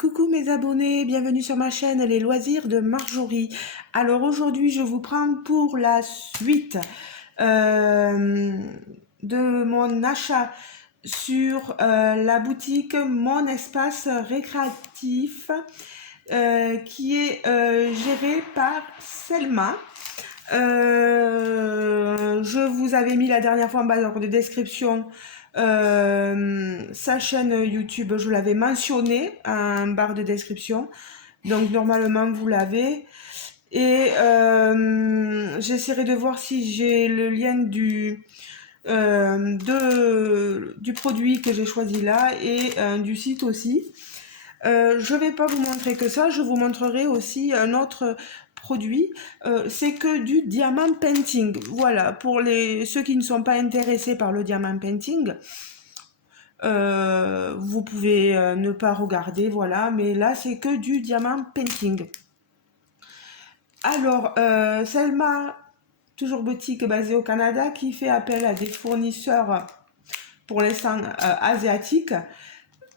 Coucou mes abonnés, bienvenue sur ma chaîne Les Loisirs de Marjorie. Alors aujourd'hui je vous prends pour la suite de mon achat sur la boutique Mon Espace Récréatif qui est gérée par Selma. Je vous avais mis la dernière fois en barre de description sa chaîne YouTube, je l'avais mentionné en barre de description, donc normalement vous l'avez. Et j'essaierai de voir si j'ai le lien du produit que j'ai choisi là et du site aussi. Je vais pas vous montrer que ça, je vous montrerai aussi un autre produit, c'est que du diamant painting. Voilà, pour ceux qui ne sont pas intéressés par le diamant painting, vous pouvez ne pas regarder, voilà, mais là c'est que du diamant painting. Alors, Selma, toujours boutique basée au Canada, qui fait appel à des fournisseurs pour l'instant asiatiques.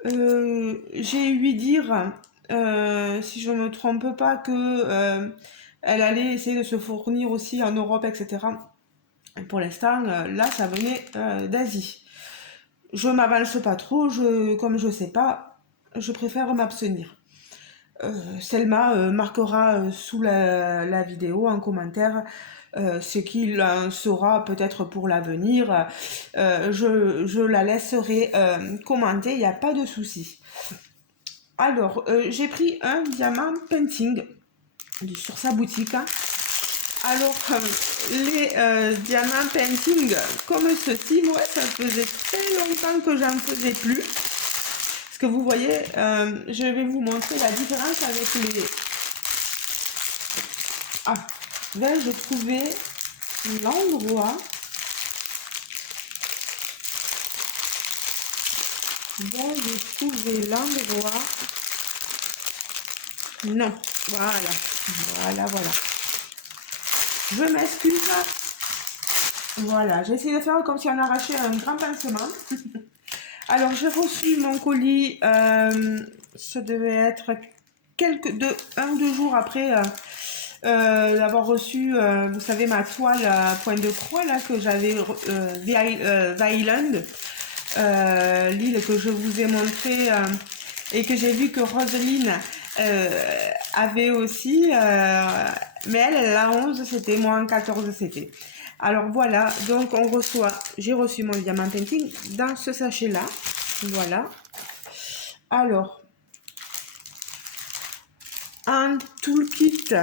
J'ai ouï dire, si je ne me trompe pas, que elle allait essayer de se fournir aussi en Europe, etc. Et pour l'instant, là, ça venait d'Asie. Je m'avance pas trop, comme je sais pas, je préfère m'abstenir. Selma marquera sous la vidéo en commentaire ce qu'il en sera peut-être pour l'avenir. Je la laisserai commenter, il n'y a pas de souci. Alors, j'ai pris un diamant painting sur sa boutique. Alors, les diamants painting comme ceci, moi, ça faisait très longtemps que j'en faisais plus. Parce que vous voyez, je vais vous montrer la différence avec les... Ah, là, je trouvais l'endroit... Là, j'ai trouvé l'endroit... Non, voilà. Je m'excuse. Voilà, j'ai essayé de faire comme si on arrachait un grand pansement. Alors, j'ai reçu mon colis, ça devait être un ou deux jours après d'avoir reçu, vous savez, ma toile à point de croix là que j'avais, The Island, l'île que je vous ai montré et que j'ai vu que Roselyne avait aussi, mais elle a 11, c'était moi en 14, c'était. Alors voilà, donc j'ai reçu mon diamant painting dans ce sachet là, voilà. Alors, un toolkit,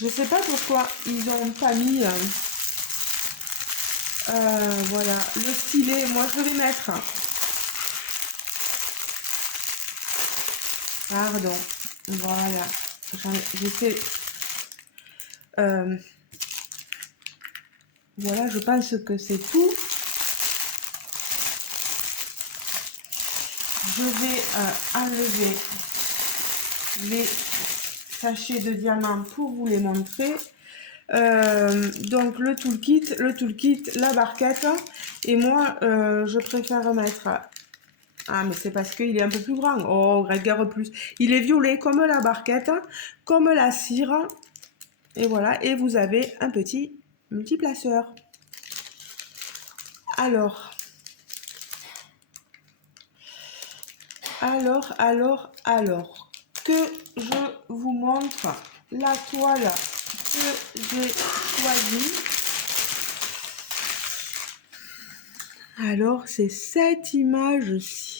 je sais pas pourquoi ils ont pas mis, voilà, le stylet, moi je vais mettre, pardon, voilà, j'essaie, voilà, je pense que c'est tout. Je vais enlever les sachets de diamants pour vous les montrer. Donc le toolkit, la barquette, et moi je préfère mettre... Ah, mais c'est parce qu'il est un peu plus grand. Oh, regarde plus. Il est violet comme la barquette, comme la cire. Et voilà, et vous avez un petit multiplaceur. Alors, que je vous montre la toile que j'ai choisie. Alors, c'est cette image-ci.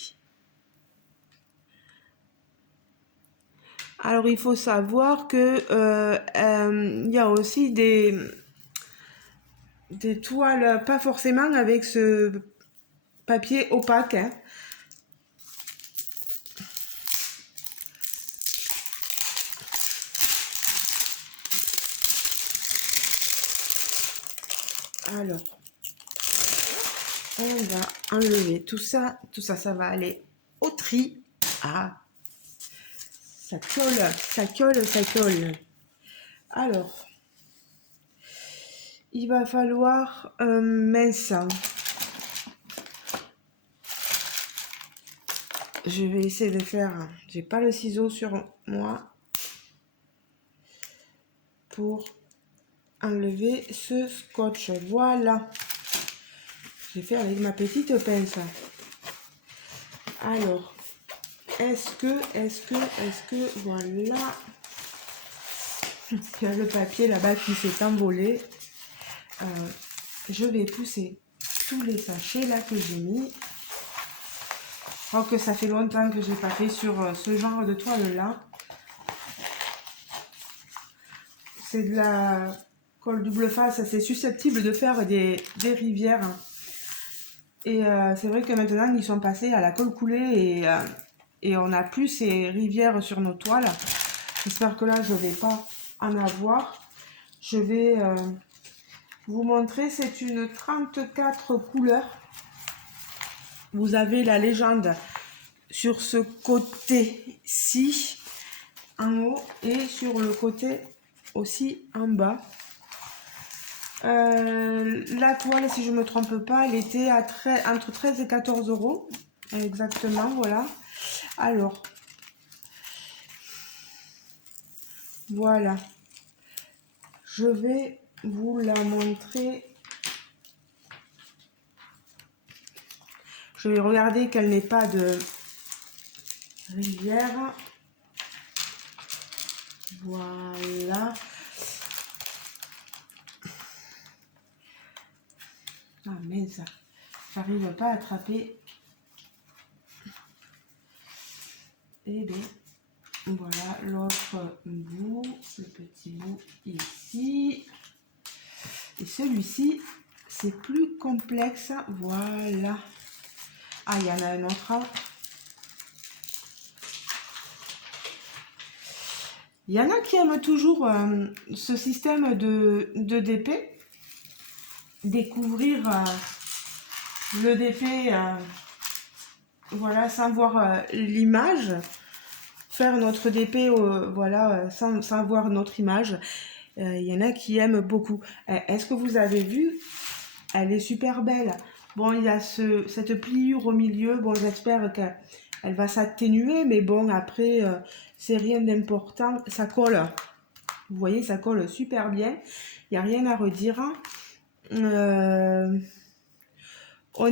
Alors, il faut savoir que il y a aussi des toiles, pas forcément avec ce papier opaque, hein. Alors, on va enlever tout ça, ça va aller au tri. Ah, ça colle. Alors, il va falloir mince. je vais essayer de faire... J'ai pas le ciseau sur moi pour enlever ce scotch. Voilà. Je vais faire avec ma petite pince. Alors, est-ce que, voilà. Il y a le papier là-bas qui s'est envolé. Je vais pousser tous les sachets là que j'ai mis. Je crois que ça fait longtemps que j'ai pas fait sur ce genre de toile là. C'est de la colle double face, c'est susceptible de faire des rivières. Et c'est vrai que maintenant ils sont passés à la colle coulée et on n'a plus ces rivières sur nos toiles. J'espère que là je vais pas en avoir. Je vais vous montrer, c'est une 34 couleurs. Vous avez la légende sur ce côté-ci en haut et sur le côté aussi en bas. La toile, si je ne me trompe pas, elle était à entre 13 et 14 euros. Exactement, voilà. Alors, voilà. Je vais vous la montrer. Je vais regarder qu'elle n'ait pas de rivière. Voilà. Ah mais ça, j'arrive pas à attraper. Et bien, voilà l'autre bout, le petit bout ici. Et celui-ci, c'est plus complexe. Voilà. Ah, il y en a un autre. Il y en a qui aiment toujours ce système de DP. Découvrir le DP, voilà, sans voir l'image. Faire notre DP, voilà, sans voir notre image. Il y en a qui aiment beaucoup. Est-ce que vous avez vu? Elle est super belle. Bon, il y a cette pliure au milieu. Bon, j'espère qu'elle va s'atténuer, mais bon, après, c'est rien d'important. Ça colle. Vous voyez, ça colle super bien. Il n'y a rien à redire. On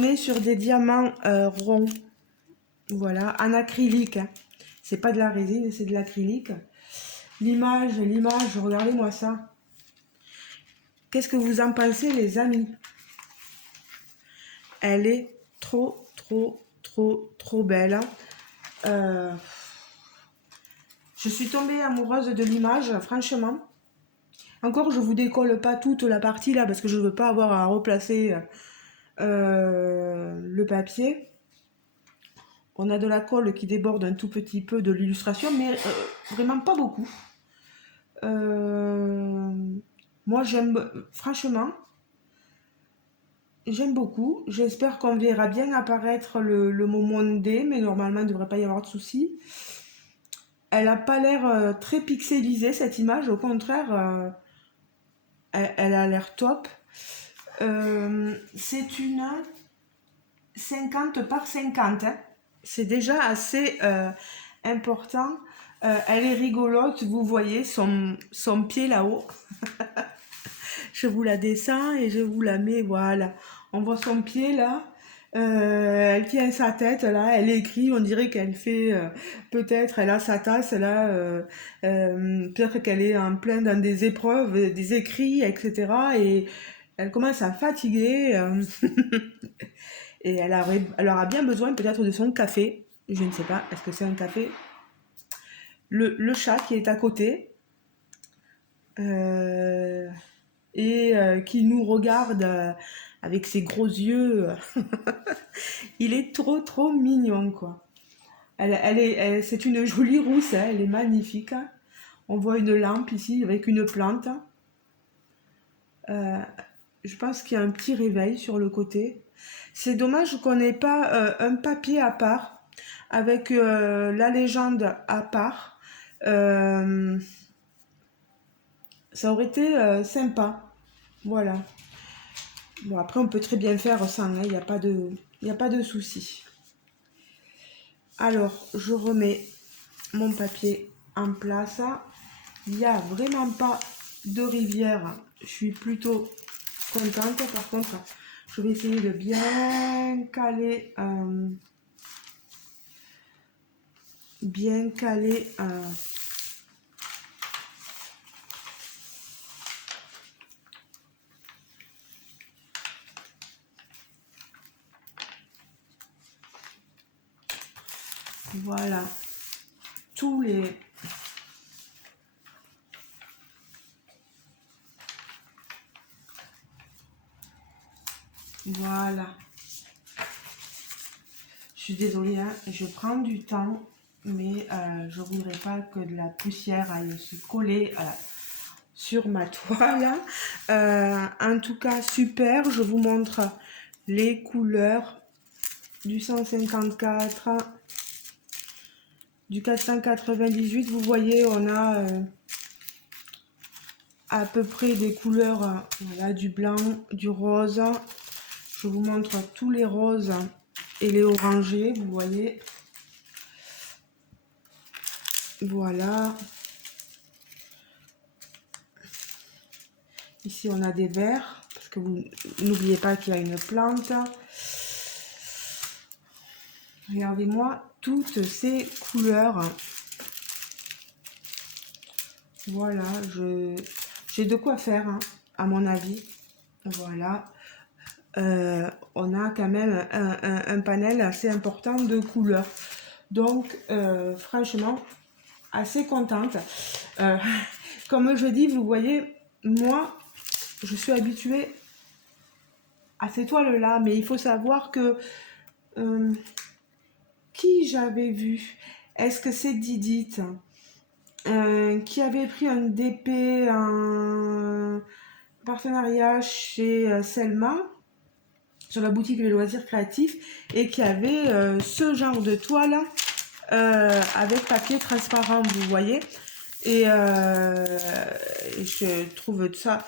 est sur des diamants ronds. Voilà, en acrylique. C'est pas de la résine, c'est de l'acrylique. L'image, regardez-moi ça. Qu'est-ce que vous en pensez, les amis? Elle est trop, trop, trop, trop belle. Je suis tombée amoureuse de l'image, franchement. Encore, je vous décolle pas toute la partie là parce que je veux pas avoir à replacer le papier. On a de la colle qui déborde un tout petit peu de l'illustration, mais vraiment pas beaucoup. Moi, j'aime, franchement, j'aime beaucoup. J'espère qu'on verra bien apparaître le mot mondé, mais normalement, il ne devrait pas y avoir de soucis. Elle n'a pas l'air très pixelisée, cette image. Au contraire, elle a l'air top. C'est une 50 par 50. Hein. C'est déjà assez important. Elle est rigolote, vous voyez son pied là-haut. Je vous la descends et je vous la mets, voilà. On voit son pied là. Elle tient sa tête là, elle écrit, on dirait qu'elle fait, peut-être elle a sa tasse là, peut-être qu'elle est en plein dans des épreuves, des écrits, etc. Et elle commence à fatiguer. Et elle aura bien besoin peut-être de son café. Je ne sais pas, est-ce que c'est un café? Le chat qui est à côté et qui nous regarde avec ses gros yeux. Il est trop trop mignon quoi. C'est une jolie rousse, hein, elle est magnifique. On voit une lampe ici avec une plante. Je pense qu'il y a un petit réveil sur le côté. C'est dommage qu'on n'ait pas un papier à part, avec la légende à part. Ça aurait été sympa. Voilà. Bon, après, on peut très bien faire sans, il n'y a pas de souci. Alors, je remets mon papier en place. Il n'y a vraiment pas de rivière. Je suis plutôt contente. Par contre, je vais essayer de bien caler, voilà, tous les... Voilà. Je suis désolée, hein, je prends du temps, mais je voudrais pas que de la poussière aille se coller sur ma toile. En tout cas, super. Je vous montre les couleurs du 154, du 498. Vous voyez, on a à peu près des couleurs, voilà, du blanc, du rose. Je vous montre tous les roses et les orangés, vous voyez. Voilà. Ici, on a des verts, parce que vous n'oubliez pas qu'il y a une plante. Regardez-moi toutes ces couleurs. Voilà, j'ai de quoi faire, hein, à mon avis. Voilà. On a quand même un panel assez important de couleurs. Donc, franchement, assez contente. Comme je dis, vous voyez, moi, je suis habituée à ces toiles-là, mais il faut savoir que qui j'avais vu, est-ce que c'est Didit qui avait pris un DP, un partenariat chez Selma sur la boutique Les Loisirs Créatifs et qui avait ce genre de toile avec papier transparent, vous voyez. Et je trouve ça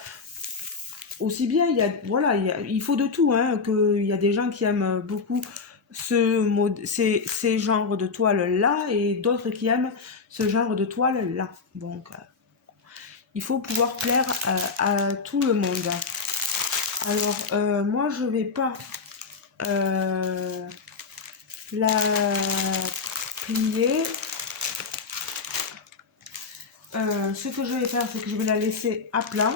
aussi bien. Voilà, il faut de tout, hein, il y a des gens qui aiment beaucoup ces genres de toiles là et d'autres qui aiment ce genre de toile là. Donc il faut pouvoir plaire à tout le monde. Alors moi je vais pas la plier. Ce que je vais faire, c'est que je vais la laisser à plat.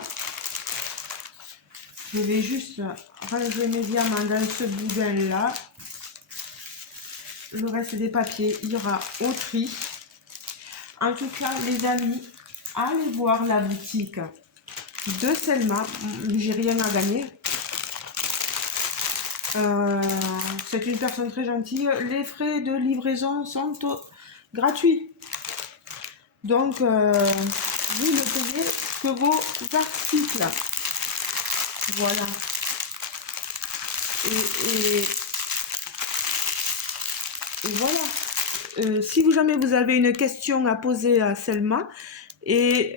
Je vais juste ranger mes diamants dans ce boudin là. Le reste des papiers ira au tri. En tout cas, les amis, allez voir la boutique de Selma. J'ai rien à gagner. C'est une personne très gentille. Les frais de livraison sont gratuits. Donc, vous ne payez que vos articles. Voilà. Et voilà. Si jamais vous avez une question à poser à Selma, et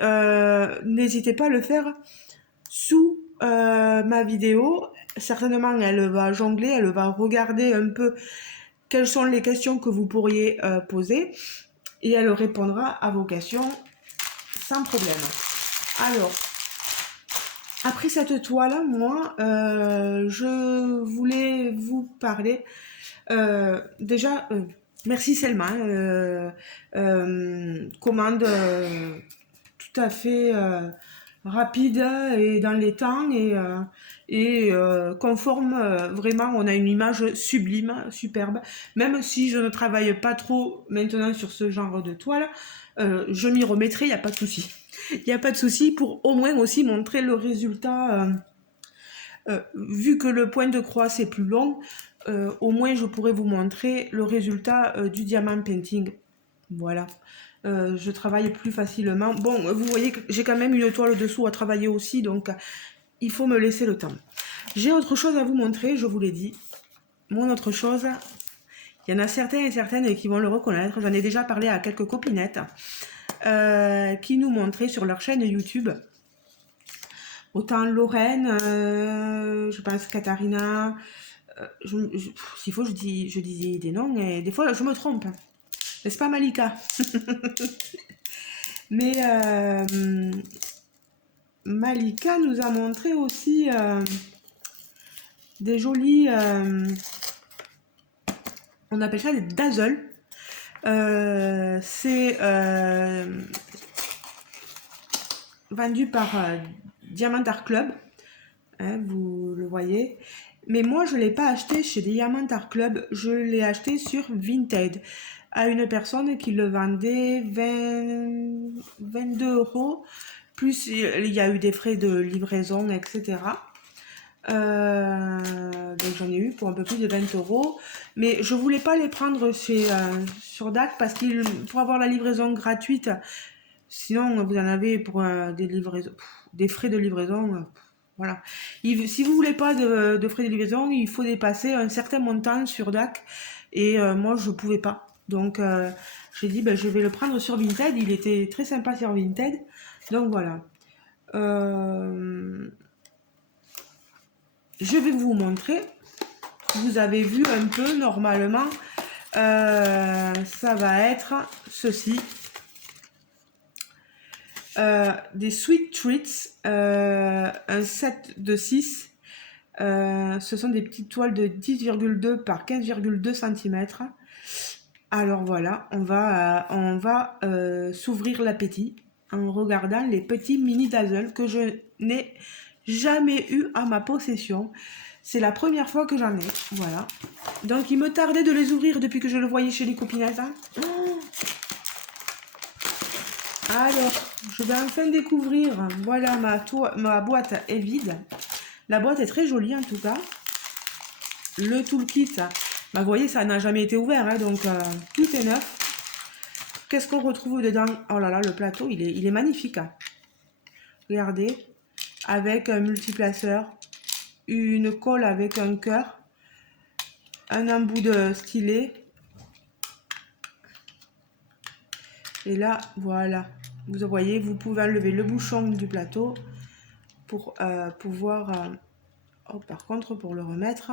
n'hésitez pas à le faire sous ma vidéo. Certainement, elle va jongler, elle va regarder un peu quelles sont les questions que vous pourriez poser et elle répondra à vos questions sans problème. Alors, après cette toile, moi, je voulais vous parler déjà. Merci Selma. Commande tout à fait rapide et dans les temps et conforme. Vraiment, on a une image sublime, superbe. Même si je ne travaille pas trop maintenant sur ce genre de toile, je m'y remettrai, il n'y a pas de souci. Il n'y a pas de souci pour au moins aussi montrer le résultat. Vu que le point de croix c'est plus long, au moins je pourrais vous montrer le résultat du diamant painting. Voilà. Je travaille plus facilement. Bon, vous voyez que j'ai quand même une toile dessous à travailler aussi, donc il faut me laisser le temps. J'ai autre chose à vous montrer, je vous l'ai dit. Mon autre chose, il y en a certains et certaines qui vont le reconnaître. J'en ai déjà parlé à quelques copinettes qui nous montraient sur leur chaîne YouTube. Autant Lorraine, je pense Katharina, S'il faut, je dis des noms et des fois je me trompe. N'est-ce pas Malika? Mais Malika nous a montré aussi des jolis, on appelle ça des dazzles. C'est vendu par Diamant Art Club, hein, vous le voyez. Mais moi, je ne l'ai pas acheté chez Diamant Art Club, je l'ai acheté sur Vinted à une personne qui le vendait 22 euros. Plus il y a eu des frais de livraison, etc. Donc j'en ai eu pour un peu plus de 20 euros. Mais je voulais pas les prendre sur DAC parce qu'il pour avoir la livraison gratuite, sinon vous en avez pour des frais de livraison. Voilà. Si vous voulez pas de frais de livraison, il faut dépasser un certain montant sur DAC. Et moi je pouvais pas. Donc j'ai dit ben, je vais le prendre sur Vinted. Il était très sympa sur Vinted. Donc voilà. Je vais vous montrer. Vous avez vu un peu normalement. Ça va être ceci. Des Sweet Treats. Un set de 6. Ce sont des petites toiles de 10,2 par 15,2 cm. Alors voilà, on va s'ouvrir l'appétit en regardant les petits mini dazzles que je n'ai jamais eu à ma possession. C'est la première fois que j'en ai, voilà. Donc il me tardait de les ouvrir depuis que je le voyais chez les copinettes. Hein. Alors, je vais enfin découvrir. Voilà, ma boîte est vide. La boîte est très jolie en tout cas. Le toolkit, bah, vous voyez, ça n'a jamais été ouvert, hein, donc tout est neuf. Qu'est-ce qu'on retrouve dedans? Oh là là, le plateau, il est magnifique. Hein. Regardez, avec un multiplaceur, une colle avec un cœur, un embout de stylet. Et là, voilà. Vous voyez, vous pouvez enlever le bouchon du plateau pour pouvoir... Oh, par contre, pour le remettre,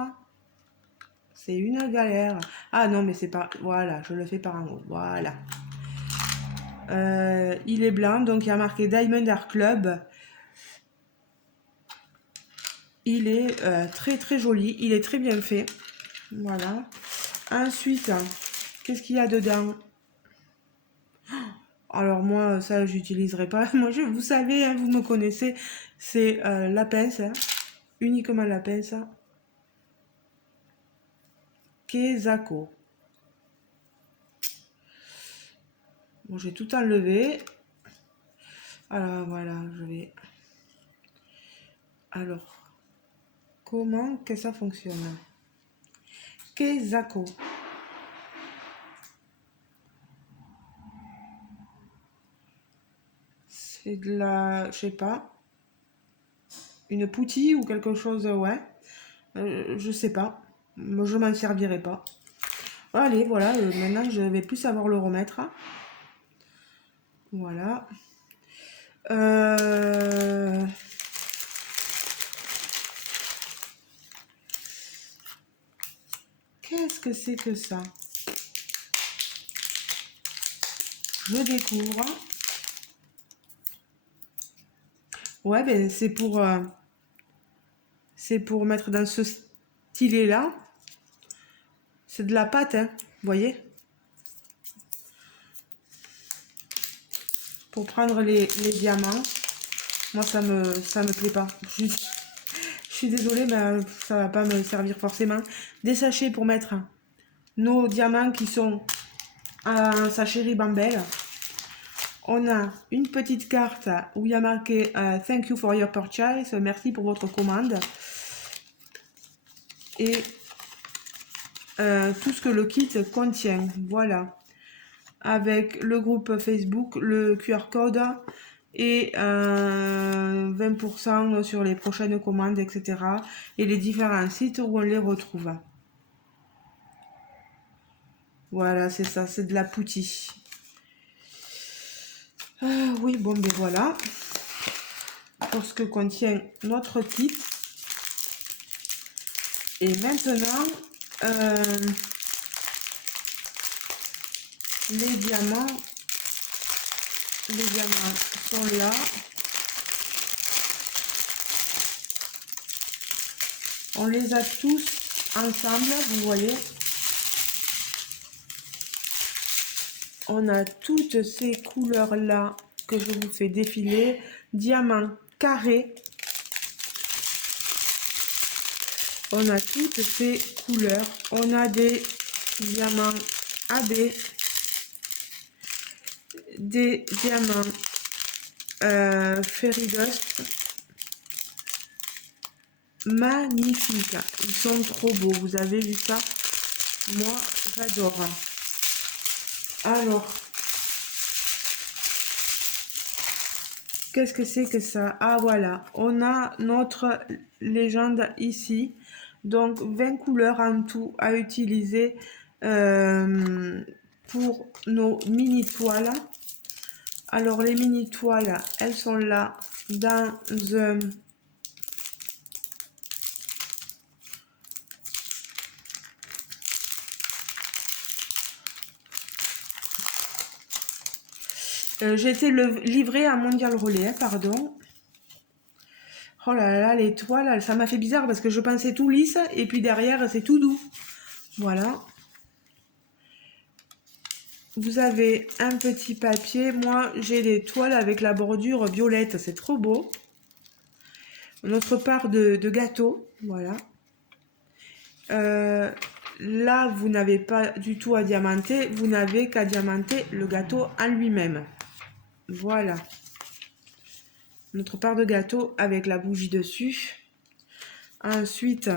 c'est une galère. Ah non, mais c'est pas... Voilà, je le fais par en haut. Voilà. Il est blanc, donc il y a marqué Diamond Art Club. Il est très très joli, il est très bien fait. Voilà. Ensuite, qu'est-ce qu'il y a dedans? Alors moi, ça, j'utiliserai pas. Moi, vous savez, hein, vous me connaissez, c'est la pince, hein, uniquement la pince. Kezako. Bon, j'ai tout enlevé. Alors voilà, je vais... Alors, comment que ça fonctionne? Kezako. C'est de la... Je sais pas. Une poutille ou quelque chose, ouais. Je sais pas. Moi, je m'en servirai pas. Allez, voilà. Maintenant, je vais plus savoir le remettre. Voilà. Qu'est-ce que c'est que ça? Je découvre. Ouais, ben c'est pour mettre dans ce stylet-là. C'est de la pâte, hein, vous voyez? Pour prendre les diamants. Moi, ça me plaît pas. Je suis désolée, mais ça va pas me servir forcément. Des sachets pour mettre nos diamants qui sont en sachet Ribambelle. On a une petite carte où il y a marqué Thank you for your purchase. Merci pour votre commande. Et tout ce que le kit contient. Voilà. Avec le groupe Facebook, le QR code et 20% sur les prochaines commandes, etc. Et les différents sites où on les retrouve. Voilà, c'est ça, c'est de la poutille. Oui, bon, ben voilà. Pour ce que contient notre kit. Et maintenant, les diamants sont là. On les a tous ensemble, vous voyez. On a toutes ces couleurs-là que je vous fais défiler. Diamant carré. On a toutes ces couleurs. On a des diamants AB. Des diamants Fairy Dust. Magnifiques. Ils sont trop beaux. Vous avez vu ça? Moi, j'adore. Alors, qu'est-ce que c'est que ça? Ah voilà, on a notre légende ici. Donc 20 couleurs en tout à utiliser pour nos mini toiles. Alors les mini toiles, elles sont là dans un j'ai été livrée à Mondial Relais, pardon. Oh là là, les toiles, ça m'a fait bizarre parce que je pensais tout lisse et puis derrière c'est tout doux. Voilà. Vous avez un petit papier. Moi, j'ai des toiles avec la bordure violette. C'est trop beau. Notre part de gâteau. Voilà. Là, vous n'avez pas du tout à diamanter. Vous n'avez qu'à diamanter le gâteau en lui-même. Voilà. Notre part de gâteau avec la bougie dessus. Ensuite,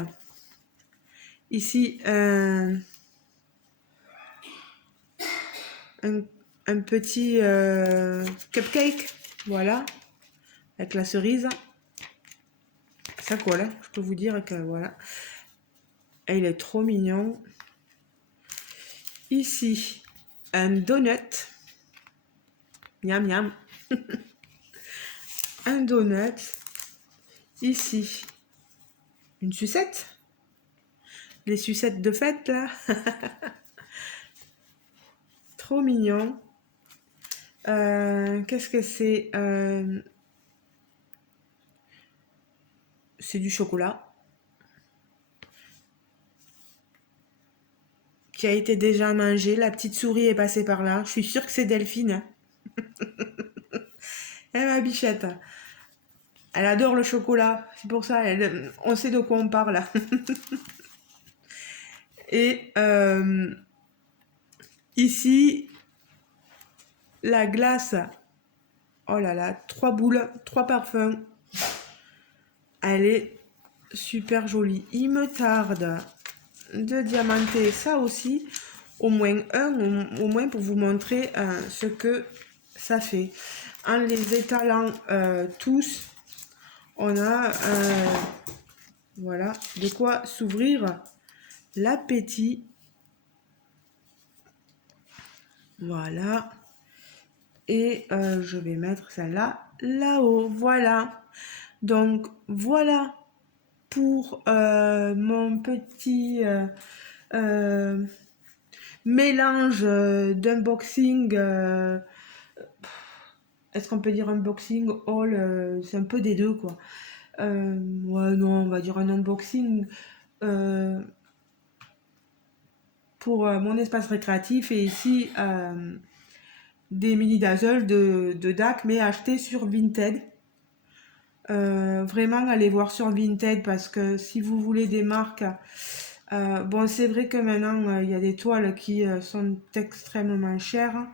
ici, un petit cupcake, voilà, avec la cerise. Ça colle, hein. Je peux vous dire que voilà. Et il est trop mignon. Ici, un donut. Miam miam. Un donut. Ici, une sucette. Les sucettes de fête, là. Trop mignon. Qu'est-ce que c'est? C'est du chocolat. Qui a été déjà mangé. La petite souris est passée par là. Je suis sûre que c'est Delphine. Eh ma bichette. Elle adore le chocolat. C'est pour ça, on sait de quoi on parle. Et ici, la glace. Oh là là, 3 boules, 3 parfums. Elle est super jolie. Il me tarde de diamanter ça aussi. Au moins un, au moins pour vous montrer ce que ça fait. En les étalant tous, on a voilà, de quoi s'ouvrir l'appétit. Voilà. Et je vais mettre celle-là là-haut. Voilà. Donc, voilà pour mon petit mélange d'unboxing. Est-ce qu'on peut dire unboxing, haul? C'est un peu des deux, quoi. Ouais, non, on va dire un unboxing pour mon espace récréatif. Et ici, des mini dazzles de DAC, mais achetés sur Vinted. Vraiment, allez voir sur Vinted parce que si vous voulez des marques, bon, c'est vrai que maintenant il y a des toiles qui sont extrêmement chères.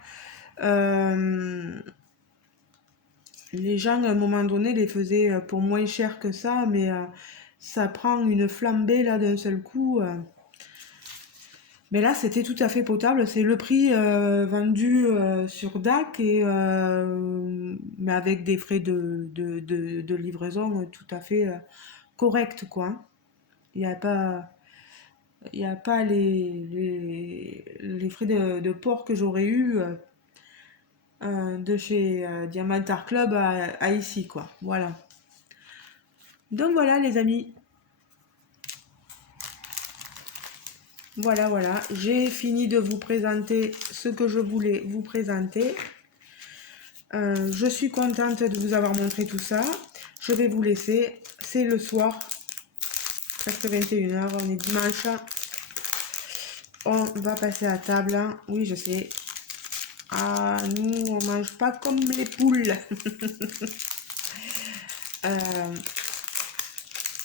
Les gens à un moment donné les faisaient pour moins cher que ça, mais ça prend une flambée là d'un seul coup. Mais là, c'était tout à fait potable. C'est le prix vendu sur DAC, et, mais avec des frais de livraison tout à fait corrects, quoi. Il n'y a pas, il y a pas les frais de port que j'aurais eu de chez Diamantar Club à ici, quoi. Voilà. Donc voilà, les amis. Voilà, voilà, j'ai fini de vous présenter ce que je voulais vous présenter. Je suis contente de vous avoir montré tout ça. Je vais vous laisser. C'est le soir, presque 21h, on est dimanche. On va passer à table. Oui, je sais. Ah, nous, on mange pas comme les poules. Euh,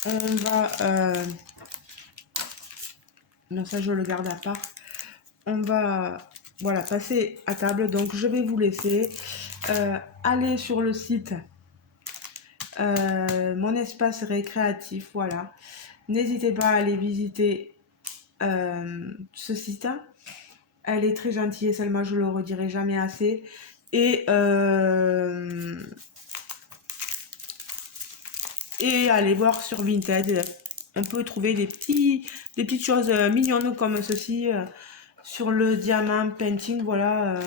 on va... non, ça, je le garde à part. On va, voilà, passer à table. Donc, je vais vous laisser. Aller sur le site Mon Espace Récréatif. Voilà. N'hésitez pas à aller visiter ce site. Elle est très gentille, Selma, je le redirai jamais assez. Et aller voir sur Vinted. On peut trouver des petites choses mignonnes comme ceci sur le diamant painting. Voilà,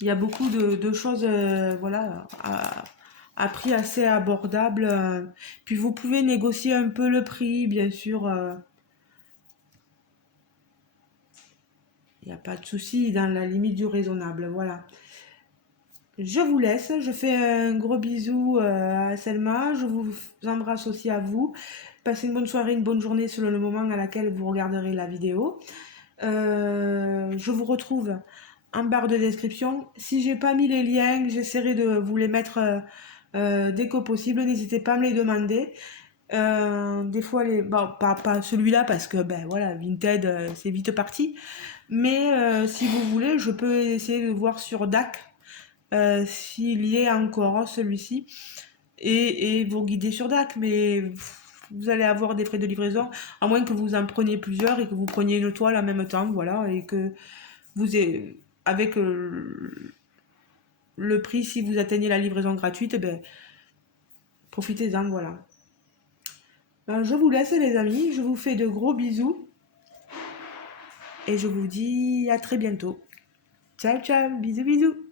il y a beaucoup de choses voilà, à prix assez abordable. Puis vous pouvez négocier un peu le prix, bien sûr. Il n'y a pas de souci, dans la limite du raisonnable. Voilà. Je vous laisse, je fais un gros bisou à Selma, je vous embrasse aussi à vous. Passez une bonne soirée, une bonne journée selon le moment à laquelle vous regarderez la vidéo. Je vous retrouve en barre de description. Si j'ai pas mis les liens, j'essaierai de vous les mettre dès que possible. N'hésitez pas à me les demander. Des fois, bon, pas celui-là parce que ben voilà, Vinted c'est vite parti. Mais si vous voulez, je peux essayer de voir sur DAC s'il y est encore celui-ci et vous guider sur DAC. Mais vous allez avoir des frais de livraison, à moins que vous en preniez plusieurs et que vous preniez une toile en même temps, voilà, et que vous ayez, avec le prix, si vous atteignez la livraison gratuite, ben, profitez-en, voilà. Je vous laisse les amis, je vous fais de gros bisous et je vous dis à très bientôt. Ciao ciao, bisous bisous.